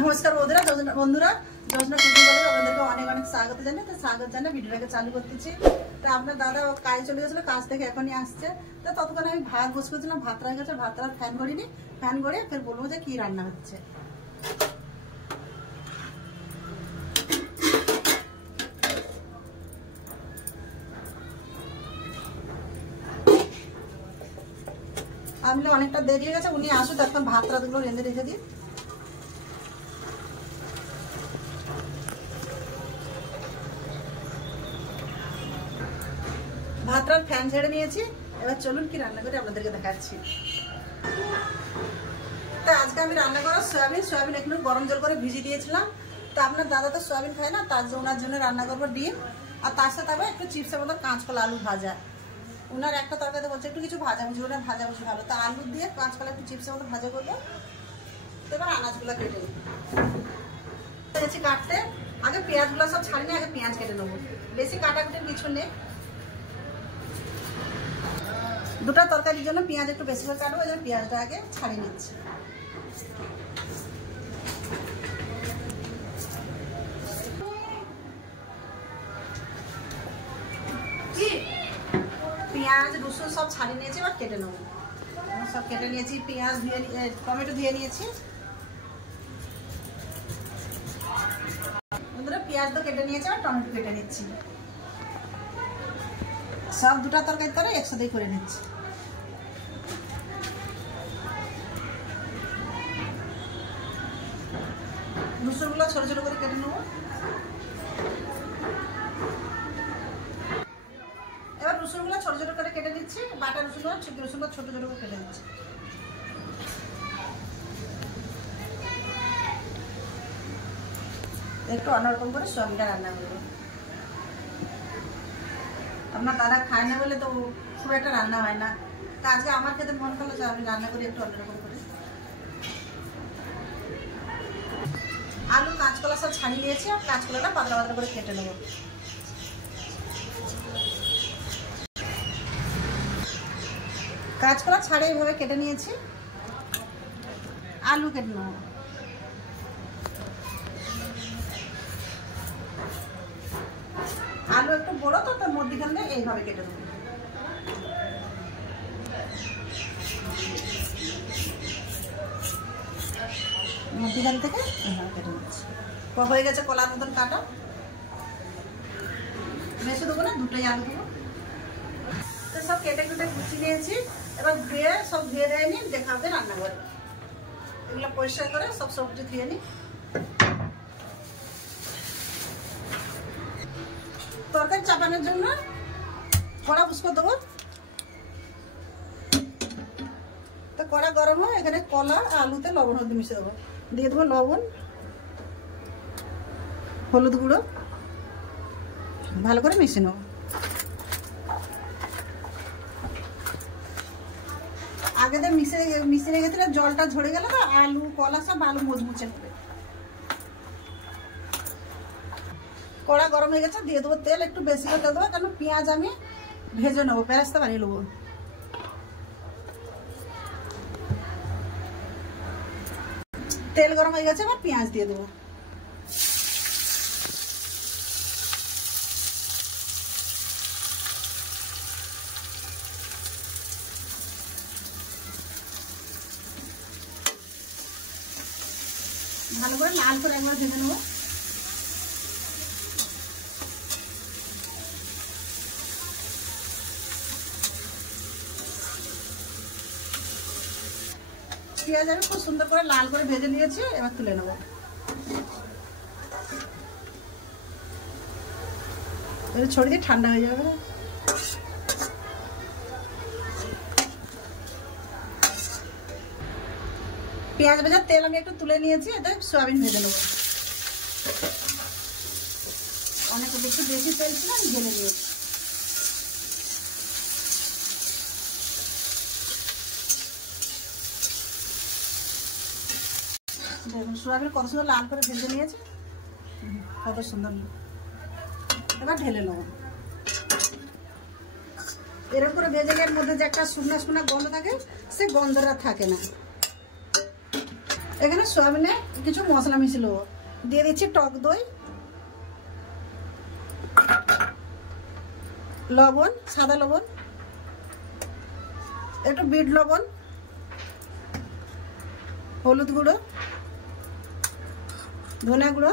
নমস্কার বন্ধুরা জোসনা কুকিং ব্লগে আপনাদেরকে অনেক অনেক স্বাগত জানাই। তো স্বাগত জানাই ভিডিওটাকে চালু করতেছি। তো আপনার দাদা কাজে চলে গেছিলো, কাজ থেকে এখনই আসছে। তো ততক্ষণ আমি ভাত বসে করছিলাম, ভাত রাখা গেছে, ভাত আর ফ্যান করিনি, ফ্যান করে ফের বলবো যে কি রান্না হচ্ছে। আমি অনেকটা দেরি হয়ে গেছে, উনি আসুক এখন ভাত রাতগুলো রেঁধে রেখে দিই। ভাতটার ফ্যান ছেড়ে নিয়েছি, এবার চলুন কি রান্না করে আপনাদেরকে দেখাচ্ছি। তা আজকে আমি রান্না করা সয়াবিন একটু গরম জল করে ভিজিয়ে দিয়েছিলাম। তো আপনার দাদা তো সয়াবিন খায় না, তার জন্য ওনার জন্য রান্না করবো ডিম, আর তার সাথে হবে একটু চিপসের মতো কাঁচকলা আলু ভাজা। ওনার একটা তরকারিতে বলছে একটু কিছু ভাজাভুজি, ওনার ভাজাভুজি ভালো। তা আলু দিয়ে কাঁচকলা একটু চিপসের মতো ভাজা করবো। এবার আনাজগুলো কেটে নিয়েছি কাটতে। আগে পেঁয়াজগুলো সব ছাড়িনি, আগে পেঁয়াজ কেটে নেবো। বেশি কাটাকুটির কিছু নেই, দুটো তরকারির জন্য পেঁয়াজ একটু বেশি করে কাটবো, এই জন্য পেঁয়াজটা আগে ছাড়িয়ে নিচ্ছি। পেঁয়াজ রসুন সব ছাড়িয়ে নিয়েছি, এবার কেটে নেবো। সব কেটে নিয়েছি, পেঁয়াজ ধুয়ে টমেটো ধুয়ে নিয়েছি। বন্ধুরা পেঁয়াজ তো কেটে নিয়েছি, আর টমেটো কেটে নিচ্ছি। সব দুটো তরকারি করে একসাথেই করে নিচ্ছি। রসুনগুলো ছোট ছোট করে কেটে নেবো। এবার রসুনগুলো ছোট ছোট করে কেটে নিচ্ছি, বাটা রসুনগুলো ছোট ছোট করে কেটে নিচ্ছি। একটু অন্যরকম করে সয়াবিনটা রান্না করবো। আপনার দাদা খায় না বলে তো খুব একটা রান্না হয় না, তা আজকে আমার খেতে মন করলো যে আমি রান্না করি একটু অন্যরকম করে। আলু কাঁচকলা সব ছাড়িয়ে নিয়েছি, আর কাঁচকলাটা পাতলা পাতলা করে কেটে নেবো। কাঁচকলা ছাড়িয়ে এইভাবে কেটে নিয়েছি, আলু কেটে নেবো। আলু একটু বড় তো, তার মধ্যখানে এইভাবে কেটে দেবো। মধ্যখান থেকে এইভাবে কেটে নিচ্ছি। হয়ে গেছে কলার মতন কাটা, বেশি দেবো না, দুটোই আলু দেবো। তো সব কেটে কেটে কুচি নিয়েছি, এবার ধুয়ে সব ধুয়ে দেয় নি, দেখা হবে রান্নাঘরে। এগুলো পরিষ্কার করে সব সবজি ধুয়ে নিই। তরকারি চাপানোর জন্য কড়া বুঝকো দেবো। তো কড়া গরম হয়, এখানে কলা আলুতে লবণ হলুদ মিশিয়ে দেবো। দিয়ে দেবো লবণ, হলুদ গুঁড়ো, ভালো করে মিশিয়ে নেবো। আগে তো মিশিয়ে রেখেছিলাম, জলটা ঝরে গেল তো আলু কলা সব ভালো মুচমুচে নেবে। কড়া গরম হয়ে গেছে, দিয়ে দেবো তেল, একটু বেশি করে দেবো, কারণ পেঁয়াজ আমি ভেজে নেবো, বেরেস্তা বানিয়ে নেবো। তেল গরম হয়ে গেছে, এবার পেঁয়াজ দিয়ে দেবো। ভালো করে লাল করে একবার ভেজে নেবো। পেঁয়াজ আমি খুব সুন্দর করে লাল করে ভেজে নিয়েছি, এবার তুলে নেব। এবার ছড়িয়ে দিয়ে ঠান্ডা হয়ে যাবে। পেঁয়াজ ভেজার তেল আমি একটু তুলে নিয়েছি, এতে সয়াবিন ভেজে নেব। অনেক একটু বেশি তেল ছিল, আমি ঢেলে নিয়েছি। দেখুন সয়াবিন কত সুন্দর লাল করে ভেজে নিয়েছে, কত সুন্দর। এবার ঢেলে নেব। এরকম করে ভেজে গেলে মধ্যে যে একটা শুকনা শুকনা গন্ধ থাকে, সে গন্ধটা থাকে না। এখানে সয়াবিনে কিছু মশলা মিশিয়ে নেবো। দিয়ে দিচ্ছি টক দই, লবণ, সাদা লবণ, একটু বিট লবণ, হলুদ গুঁড়ো, ধনে গুঁড়ো,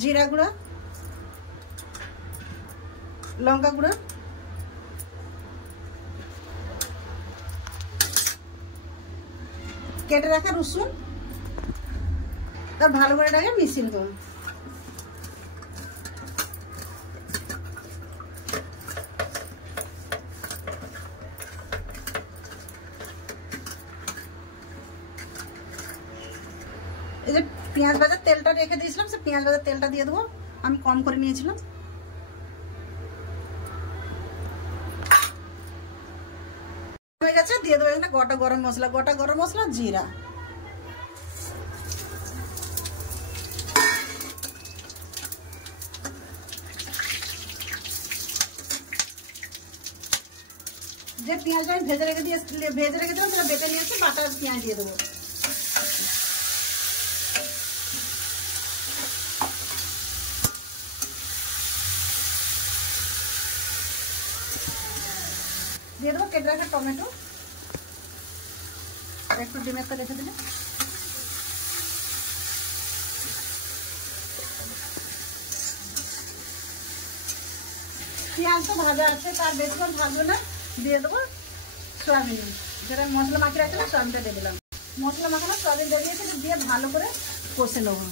জিরা গুঁড়ো, লঙ্কা গুঁড়ো, কেটে রাখা রসুন, তার ভালো করে এটাকে মিশিয়ে নেব। এই যে পেঁয়াজ ভাজার তেলটা রেখে দিয়েছিলাম, সে পেঁয়াজ ভাজার তেলটা দিয়ে দেবো। আমি কম করে নিয়েছিলাম। হয়ে গেছে, দিয়ে দেবো এখানে গোটা গরম মশলা, জিরা। যে পেঁয়াজটা আমি ভেজে রেখেছিলাম সেটা বেটে নিয়েছি, বাটা পেঁয়াজ দিয়ে দেবো। দিয়ে দেবো কেটে রাখা টমেটো, একটু ডিমের তো রেখে দিলে। পেঁয়াজ তো ভাজা আছে, তার বেশিক্ষণ ভাজবো না। দিয়ে দেবো সয়াবিন, যেটা মশলা মাখিয়ে রাখছিলাম সয়াবিনটা দিয়ে দিলাম। মশলা মাখানো সয়াবিন দিয়ে দিয়েছি, দিয়ে ভালো করে কষে নেবো।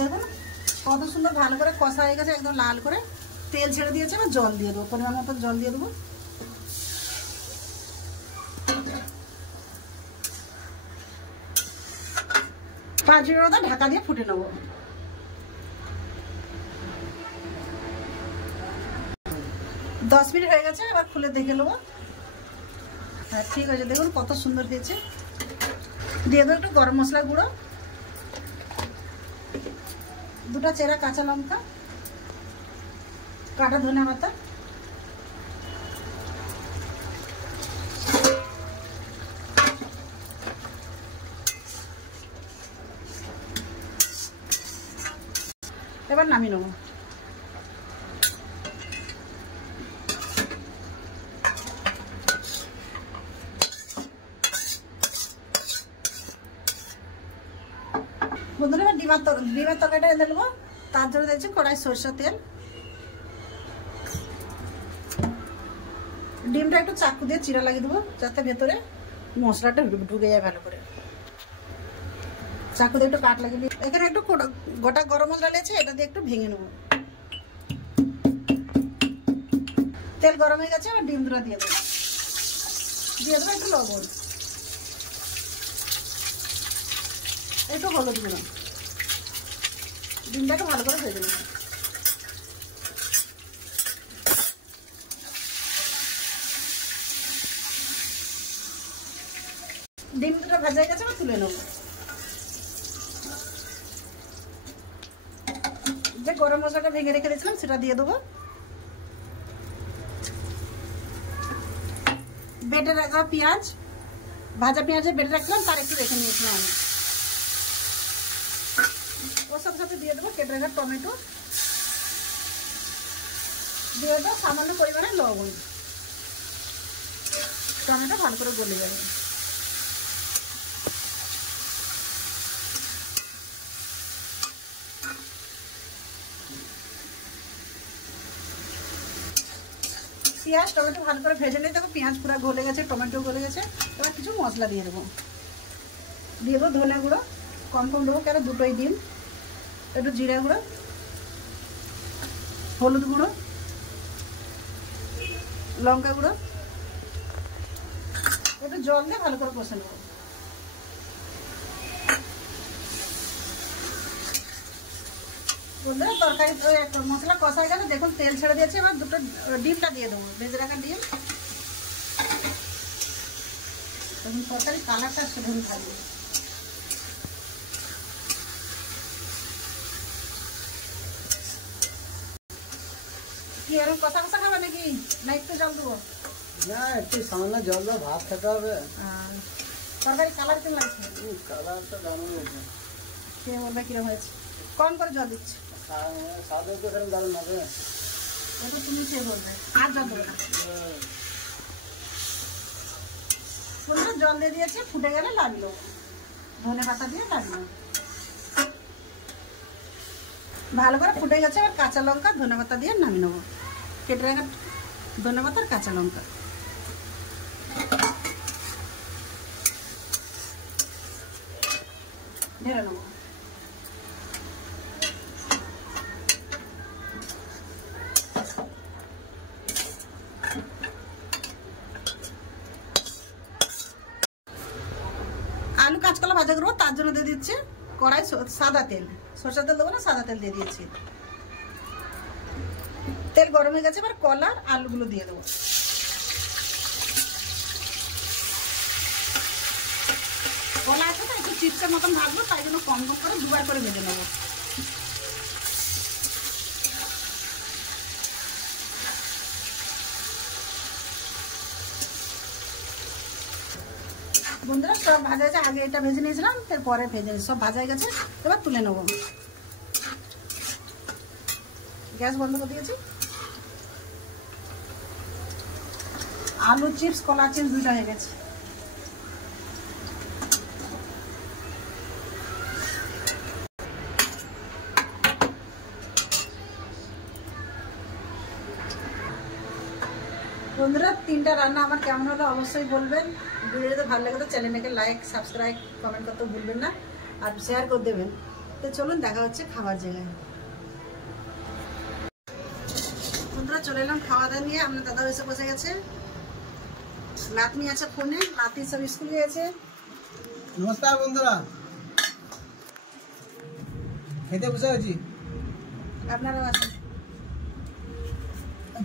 দেখুন কত সুন্দর ভালো করে কষা হয়ে গেছে, একদম লাল করে তেল ছেড়ে দিয়েছে। এবার জল দিয়ে দেবো, পরিমাণ মতো জল দিয়ে দেবো। 5 মিনিট ঢাকা দিয়ে ফুটে নেবো। 10 মিনিট হয়ে গেছে, এবার খুলে দেখে নেবো। হ্যাঁ ঠিক আছে, দেখুন কত সুন্দর হয়েছে। দিয়ে দেবো একটু গরম মশলা গুঁড়ো, 2টা চেরা কাঁচা লঙ্কা, কাটা ধনে পাতা, এবার নামিয়ে নেবো। বন্ধুরা এবার ডিমের তরকারিটা এনে নেবো। তার জন্য দিয়েছি কড়াই সরষের তেল। ডিমটা একটু চাকু দিয়ে চিরা লাগিয়ে দেবো, যাতে ভেতরে মশলাটা ঢুকে যায় ভালো করে। চাকু দিয়ে একটু কাট লাগিয়ে দিই। এখানে একটু গোটা গরম মশলা লেগেছে, এটা দিয়ে একটু ভেঙে নেবো। তেল গরম হয়ে গেছে, এবার ডিম দুটো দিয়ে দেবো। একটু লবণ, একটু হলুদ গুঁড়ো। ডিমটাকে ভালো করে ভেজে নেব। ডিম দুটো ভাজা হয়ে গেছে, তুলে নেব। যে গরম মশলাটা ভেঙে রেখে দিয়েছিলাম সেটা দিয়ে দেবো। বেটে রাখা পেঁয়াজ, ভাজা পেঁয়াজে বেটে রাখলাম, তার একটু রেখে নিয়েছিলাম আমি। ওর সাথে দিয়ে দেবো কেটে রাখা টমেটো, দিয়ে দেবো সামান্য পরিমাণে লবণ। টমেটো ভালো করে গলে যাবে। পেঁয়াজ টমেটো ভালো করে ভেজে নিয়ে দেখো পেঁয়াজ পুরো গলে গেছে, টমেটো গলে গেছে। এবার কিছু মশলা দিয়ে দেবো। দিয়ে দেবো ধনে গুঁড়ো, কম দেবো কেন দুটোই ডিম, একটু জিরা গুঁড়ো, হলুদ গুঁড়ো, লঙ্কা গুঁড়ো, একটু জল দিয়ে ভালো করে কষে নেবো। বন্ধুরা তরকারি মশলা কষা হয়ে গেলে দেখুন তেল ছেড়ে দিয়েছে। এবার ডিমটা দিয়ে দেবো, ভেজে রাখা ডিম। তখন তরকারি কালারটা সেরকম থাকবে। কি এরকম কষা কষা খাবে নাকি, না একটু জল দেবো? না, একটু সামান্য জল দেবো, ভাত খেতে হবে। তরকারি কালার কেমন লাগছে? কালারটা দারুণ হয়েছে। কে বলবে কিরকম হয়েছে? কম করে জল দিচ্ছি। স্বাদও তো সেরকম দারুণ হবে। ওটা তুমি খেয়ে বলবে, আর জল দেবে না। পুরো জল দিয়ে দিয়েছে, ফুটে গেলে লাগলো ধনে পাতা দিয়ে লাগলো। ভালো করে ফুটে গেছে, আর কাঁচা লঙ্কা ধনে পাতা দিয়ে নামিয়ে নেবো। কেটে রাখা ধনে পাতা আর কাঁচা লঙ্কা ঢেলে নেবো। আলু কাঁচকলা ভাজা করবো, তার জন্য দিয়ে দিচ্ছি কড়াই সাদা তেল। সরষের তেল দেবো না, সাদা তেল দিয়ে দিয়েছি। তেল গরম হয়ে গেছে, এবার কলা আর আলুগুলো দিয়ে দেবো। কলা আছে তো একটু চিপসের মতন ভাজবো, তাই জন্য কম কম করে দুবার করে ভেজে নেবো। বন্ধুরা সব ভাজা হয়েছে, আগে এটা ভেজে নিয়েছিলাম, তারপরে ভেজে সব ভাজা হয়ে গেছে, এবার তুলে নেবো। গ্যাস বন্ধ করে দিয়েছি। আলু চিপস কলা চিপস দুইটা হয়ে গেছে। বন্ধুরা 3টা রান্না আমার কেমন হলো অবশ্যই বলবেন। ভিডিওতে ভালো লাগে তো চ্যানেলটাকে লাইক সাবস্ক্রাইব কমেন্ট করতে ভুলবেন না, আর শেয়ার করে দেবেন। তো চলুন দেখা হচ্ছে খাবার জায়গায়। বন্ধুরা চলে এলাম খাওয়া দাওয়া নিয়ে। আপনার দাদা এসে বসে গেছে, নাতনি আছে ফোনে, নাতি সব স্কুলে গেছে। নমস্কার বন্ধুরা, খেতে বসে আছি। আপনারাও আছেন?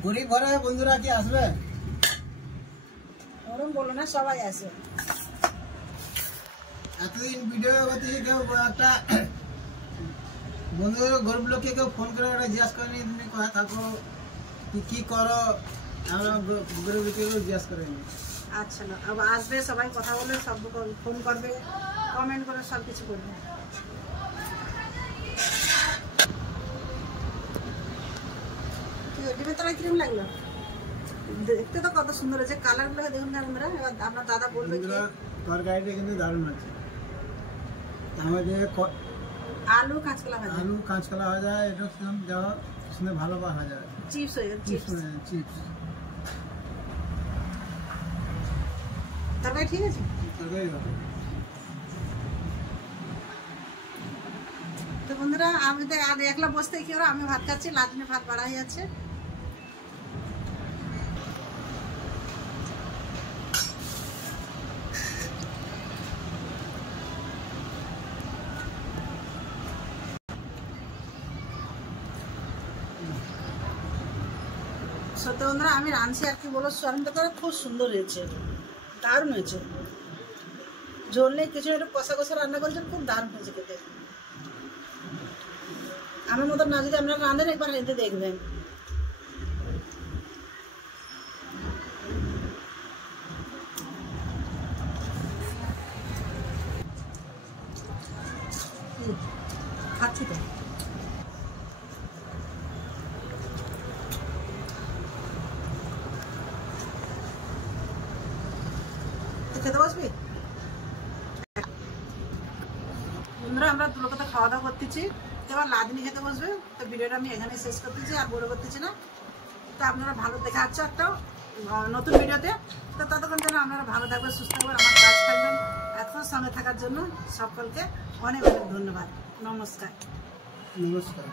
গরিব ঘরে বন্ধুরা কি আসবে? ওরম বলো না, সবাই আসে। এতদিন ভিডিও করতে কেউ একটা বন্ধুদের গরিব লোককে কেউ ফোন করে ওরা জিজ্ঞাসা করেনি তুমি কোথায় থাকো, কি করো, আমরা গরিব লোককে কেউ জিজ্ঞাসা করেনি। আচ্ছা না, আবার আসবে সবাই, কথা বলে, সব ফোন করবে, কমেন্ট করে সব কিছু করবে। ডিমের তলায় কিরকম লাগলো? দেখতে তো কত সুন্দর হয়েছে, কালার গুলো দেখুন না বন্ধুরা। এবার আপনার দাদা বলবে তরকারিটা কিন্তু দারুণ আছে। আমাদের আলু কাঁচকলা ভাজা, আলু কাঁচকলা ভাজা, এটা দেওয়া শুনে ভালো পাওয়া যায়। চিপস হয়ে গেছে, চিপস তরকারি ঠিক আছে। তরকারি তো বন্ধুরা আমি তো আর একলা বসতে কি হলো, আমি ভাত খাচ্ছি, লাদনে ভাত বাড়া হয়ে যাচ্ছে। সত্যি বন্ধুরা আমি রাঁধছি আর কি বলো, সোয়াবিনটা করে খুব সুন্দর হয়েছে, দারুণ হয়েছে। ঝোল নেই কিছু, একটু কষা কষা রান্না করেছেন, খুব দারুণ হয়েছে খেতে। আমার মতো না যদি আপনারা রাঁধেন, একবার রেঁধে দেখবেন। খাচ্ছি তো। খেতে বসবি? বন্ধুরা আমরা দুটো কথা খাওয়া দাওয়া করতেছি, এবার লাদনি খেতে বসবে। তো ভিডিওটা আমি এখানে শেষ করতেছি, আর বড় করতেছি না। তো আপনারা ভালো দেখা যাচ্ছে একটা নতুন ভিডিওতে। তো ততক্ষণ যেন আপনারা ভালো থাকবেন, সুস্থ থাকবেন, আমার কাজ থাকবেন। এখন সঙ্গে থাকার জন্য সকলকে অনেক অনেক ধন্যবাদ। নমস্কার। নমস্কার।